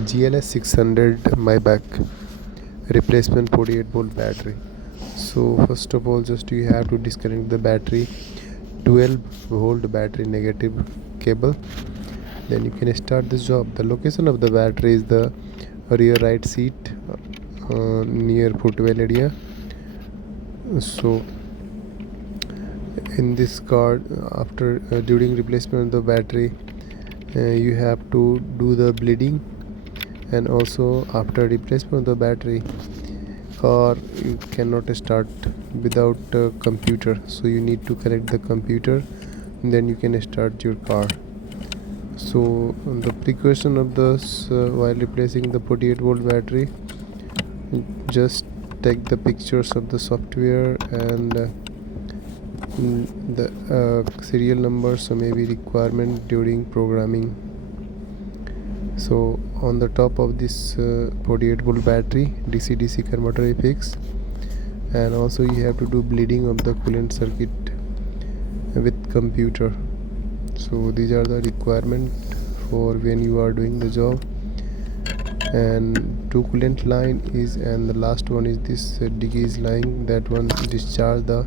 GLS600 Maybach replacement 48 volt battery. So first of all, just you have to disconnect the battery 12 volt battery negative cable. Then you can start this job. The location of the battery is the rear right seat near footwell area. So in this car, after during replacement of the battery, you have to do the bleeding, and also after replacement of the battery, car you cannot start without a computer, so you need to connect the computer, then you can start your car. So the precaution of this while replacing the 48 volt battery, just take the pictures of the software and the serial numbers, or maybe requirement during programming. So on the top of this 48 volt battery, DC converter is fixed, and also you have to do bleeding of the coolant circuit with computer. So these are the requirement for when you are doing the job. And two coolant line is, and the last one is this degrease line, that one discharge the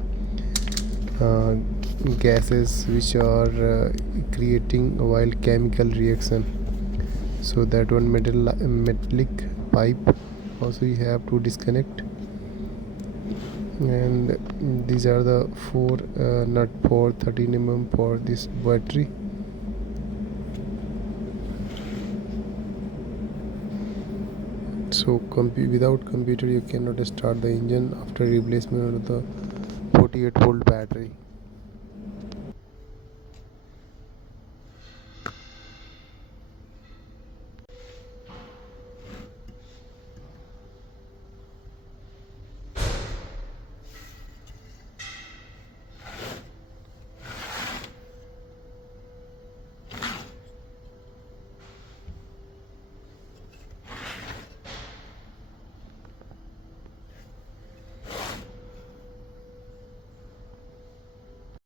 gases which are creating a wild chemical reaction. So that one metallic pipe also you have to disconnect. And these are the four nut for 13 mm for this battery. So without computer you cannot start the engine after replacement of the 48 volt battery.